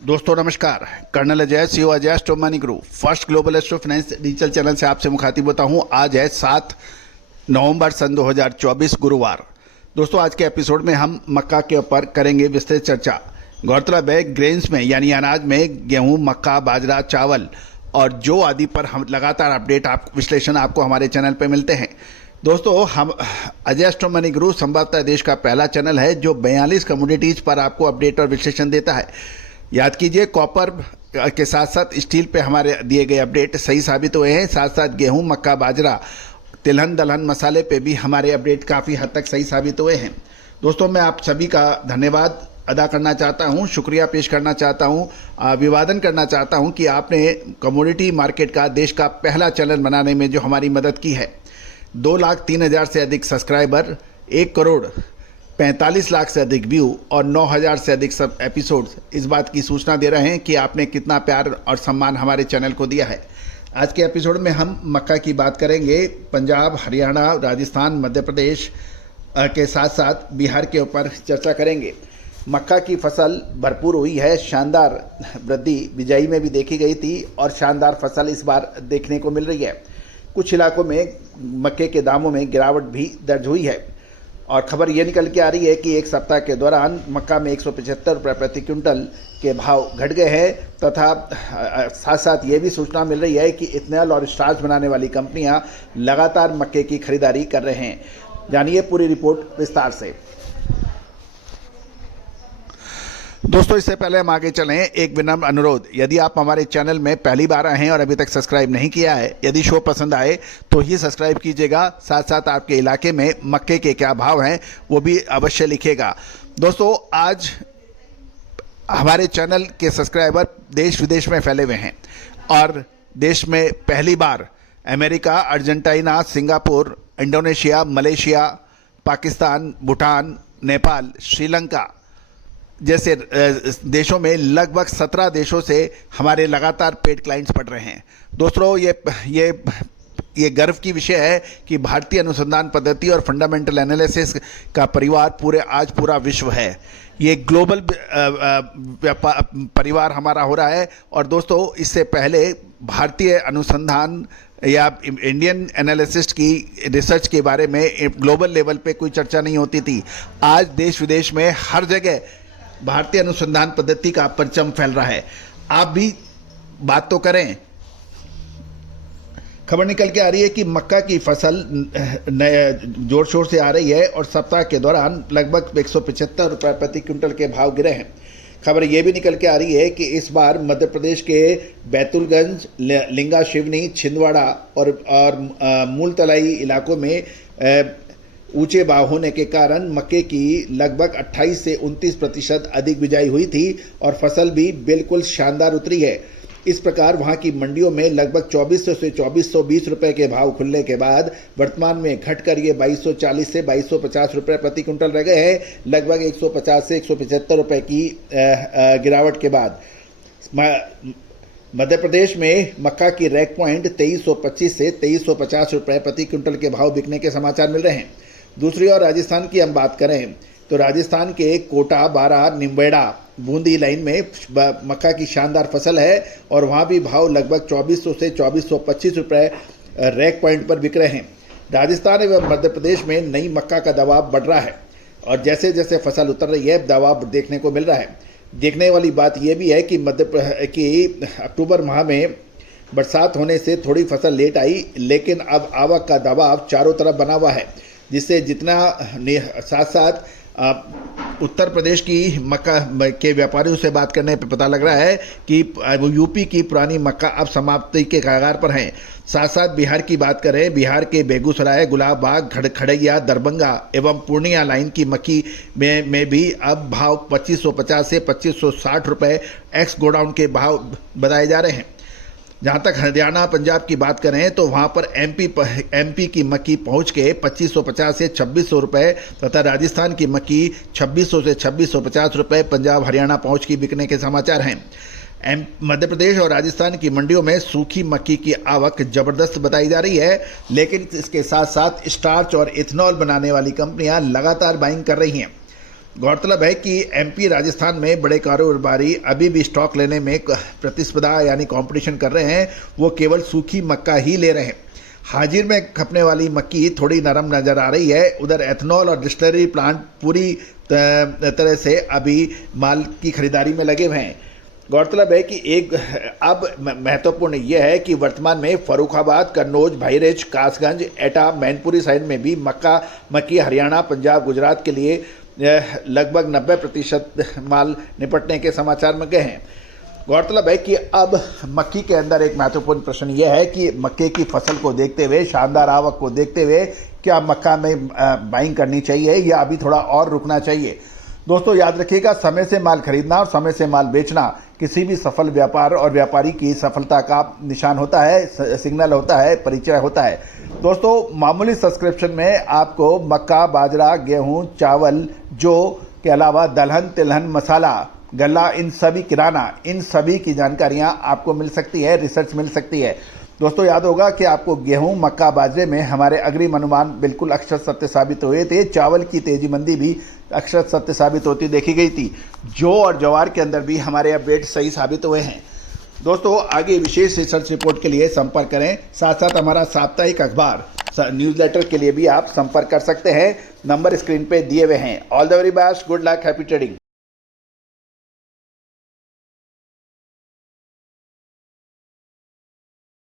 दोस्तों नमस्कार। Colonel Ajay CO Ajay Astro Money Group First Global Astro Finance digital channel से आपसे मुखातिब होता हूं। आज है 7 नवंबर सन 2024 गुरुवार। दोस्तों आज के एपिसोड में हम मक्का के ऊपर करेंगे विस्तृत चर्चा। गौरतलब है ग्रेन्स में यानी अनाज में गेहूं, मक्का, बाजरा, चावल और जौ आदि पर हम लगातार अपडेट विश्लेषण आपको हमारे चैनल पर मिलते हैं। दोस्तों हम अजय एस्ट्रो मनी ग्रुप संभवतः देश का पहला चैनल है जो 42 कमोडिटीज़ पर आपको अपडेट और विश्लेषण देता है। याद कीजिए कॉपर के साथ साथ स्टील पे हमारे दिए गए अपडेट सही साबित हुए हैं। साथ साथ गेहूं, मक्का, बाजरा, तिलहन, दलहन, मसाले पे भी हमारे अपडेट काफ़ी हद तक सही साबित हुए हैं। दोस्तों मैं आप सभी का धन्यवाद अदा करना चाहता हूं, शुक्रिया पेश करना चाहता हूं, अभिवादन करना चाहता हूं कि आपने कमोडिटी मार्केट का देश का पहला चैनल बनाने में जो हमारी मदद की है। 2,03,000 से अधिक सब्सक्राइबर, 1,45,00,000 से अधिक व्यू और 9,000 से अधिक सब एपिसोड्स इस बात की सूचना दे रहे हैं कि आपने कितना प्यार और सम्मान हमारे चैनल को दिया है। आज के एपिसोड में हम मक्का की बात करेंगे। पंजाब, हरियाणा, राजस्थान, मध्य प्रदेश के साथ साथ बिहार के ऊपर चर्चा करेंगे। मक्का की फसल भरपूर हुई है, शानदार वृद्धि बिजाई में भी देखी गई थी और शानदार फसल इस बार देखने को मिल रही है। कुछ इलाकों में मक्के के दामों में गिरावट भी दर्ज हुई है और खबर ये निकल के आ रही है कि एक सप्ताह के दौरान मक्का में 175 रुपये प्रति क्विंटल के भाव घट गए हैं तथा साथ साथ ये भी सूचना मिल रही है कि इथेनॉल और स्टार्च बनाने वाली कंपनियां लगातार मक्के की खरीदारी कर रहे हैं। जानिए पूरी रिपोर्ट विस्तार से। दोस्तों इससे पहले हम आगे चलें, एक विनम्र अनुरोध, यदि आप हमारे चैनल में पहली बार आए हैं और अभी तक सब्सक्राइब नहीं किया है, यदि शो पसंद आए तो ही सब्सक्राइब कीजिएगा। साथ साथ आपके इलाके में मक्के के क्या भाव हैं वो भी अवश्य लिखिएगा। दोस्तों आज हमारे चैनल के सब्सक्राइबर देश विदेश में फैले हुए हैं और देश में पहली बार America, Argentina, Singapore, Indonesia, Malaysia, Pakistan, Bhutan, Nepal, Sri Lanka जैसे देशों में लगभग 17 देशों से हमारे लगातार पेड क्लाइंट्स बढ़ रहे हैं। दोस्तों ये गर्व की विषय है कि भारतीय अनुसंधान पद्धति और फंडामेंटल एनालिसिस का परिवार पूरा विश्व है। ये ग्लोबल परिवार हमारा हो रहा है। और दोस्तों इससे पहले भारतीय अनुसंधान या इंडियन एनालिसिस्ट की रिसर्च के बारे में ग्लोबल लेवल पे कोई चर्चा नहीं होती थी। आज देश विदेश में हर जगह भारतीय अनुसंधान पद्धति का परचम फैल रहा है। आप भी बात तो करें। खबर निकल के आ रही है कि मक्का की फसल जोर शोर से आ रही है और सप्ताह के दौरान लगभग 175 रुपये प्रति क्विंटल के भाव गिरे हैं। खबर यह भी निकल के आ रही है कि इस बार मध्य प्रदेश के बैतूलगंज, लिंगा शिवनी, छिंदवाड़ा और मूलतलाई इलाकों में ऊंचे भाव होने के कारण मक्के की लगभग 28 से 29% अधिक बिजाई हुई थी और फसल भी बिल्कुल शानदार उतरी है। इस प्रकार वहां की मंडियों में लगभग 2400 से 2420 रुपए के भाव खुलने के बाद वर्तमान में घटकर ये 2240 से 2250 रुपए प्रति क्विंटल रह गए हैं। लगभग 150 से 175 रुपए की गिरावट के बाद मध्य प्रदेश में मक्का की रैक पॉइंट 2325 से 2350 रुपए प्रति क्विंटल के भाव बिकने के समाचार मिल रहे हैं। दूसरी ओर राजस्थान की हम बात करें तो राजस्थान के कोटा, बारा, निम्बेड़ा, बूंदी लाइन में मक्का की शानदार फसल है और वहाँ भी भाव लगभग 2400 से 2425 रुपये रैक पॉइंट पर बिक रहे हैं। राजस्थान एवं मध्य प्रदेश में नई मक्का का दबाव बढ़ रहा है और जैसे जैसे फसल उतर रही है दबाव देखने को मिल रहा है। देखने वाली बात यह भी है कि अक्टूबर माह में बरसात होने से थोड़ी फसल लेट आई, लेकिन अब आवक का दबाव चारों तरफ बना हुआ है, जिससे जितना साथ साथ उत्तर प्रदेश की मक्का के व्यापारियों से बात करने पे पता लग रहा है कि यूपी की पुरानी मक्का अब समाप्ति के कगार पर हैं। साथ साथ बिहार की बात करें, बिहार के बेगूसराय, गुलाबबाग, खड़ैया, दरभंगा एवं पूर्णिया लाइन की मक्की में भी अब भाव 2550 से 2560 रुपये एक्स गोडाउन के भाव बताए जा रहे हैं। जहाँ तक हरियाणा, पंजाब की बात करें तो वहाँ पर एमपी की मक्की पहुँच के 2550 से 2600 रुपये तथा राजस्थान की मक्की 2600 से 2650 रुपये पंजाब, हरियाणा पहुँच की बिकने के समाचार हैं। मध्य प्रदेश और राजस्थान की मंडियों में सूखी मक्की की आवक जबरदस्त बताई जा रही है, लेकिन इसके साथ साथ स्टार्च और इथेनॉल बनाने वाली कंपनियां लगातार बाइंग कर रही हैं। गौरतलब है कि एमपी राजस्थान में बड़े कारोबारी अभी भी स्टॉक लेने में प्रतिस्पर्धा यानी कंपटीशन कर रहे हैं। वो केवल सूखी मक्का ही ले रहे हैं। हाजिर में खपने वाली मक्की थोड़ी नरम नजर आ रही है। उधर एथनॉल और डिस्टिलरी प्लांट पूरी तरह से अभी माल की खरीदारी में लगे हुए हैं। गौरतलब है कि एक अब महत्वपूर्ण यह है कि वर्तमान में फर्रुखाबाद, कन्नौज, बहराइच, कासगंज, एटा, मैनपुरी साइड में भी मक्की हरियाणा, पंजाब, गुजरात के लिए लगभग 90% माल निपटने के समाचार में गए हैं। गौरतलब है कि अब मक्की के अंदर एक महत्वपूर्ण प्रश्न यह है कि मक्के की फसल को देखते हुए, शानदार आवक को देखते हुए क्या मक्का में बाइंग करनी चाहिए या अभी थोड़ा और रुकना चाहिए। दोस्तों याद रखिएगा, समय से माल खरीदना और समय से माल बेचना किसी भी सफल व्यापार और व्यापारी की सफलता का निशान होता है, सिग्नल होता है, परिचय होता है। दोस्तों मामूली सब्सक्रिप्शन में आपको मक्का, बाजरा, गेहूं, चावल, जौ के अलावा दलहन, तिलहन, मसाला, गल्ला, इन सभी किराना, इन सभी की जानकारियां आपको मिल सकती है, रिसर्च मिल सकती है। दोस्तों याद होगा कि आपको गेहूं, मक्का, बाजरे में हमारे अग्रिम अनुमान बिल्कुल अक्षर सत्य साबित हुए थे। चावल की तेजी मंदी भी अक्षर सत्य साबित होती देखी गई थी। जौ और ज्वार के अंदर भी हमारे अपडेट सही साबित हुए हैं। दोस्तों आगे विशेष रिसर्च रिपोर्ट के लिए संपर्क करें। साथ साथ हमारा साप्ताहिक अखबार न्यूज़लेटर के लिए भी आप संपर्क कर सकते हैं। नंबर स्क्रीन पे दिए हुए हैं। All the very best, good luck, happy trading.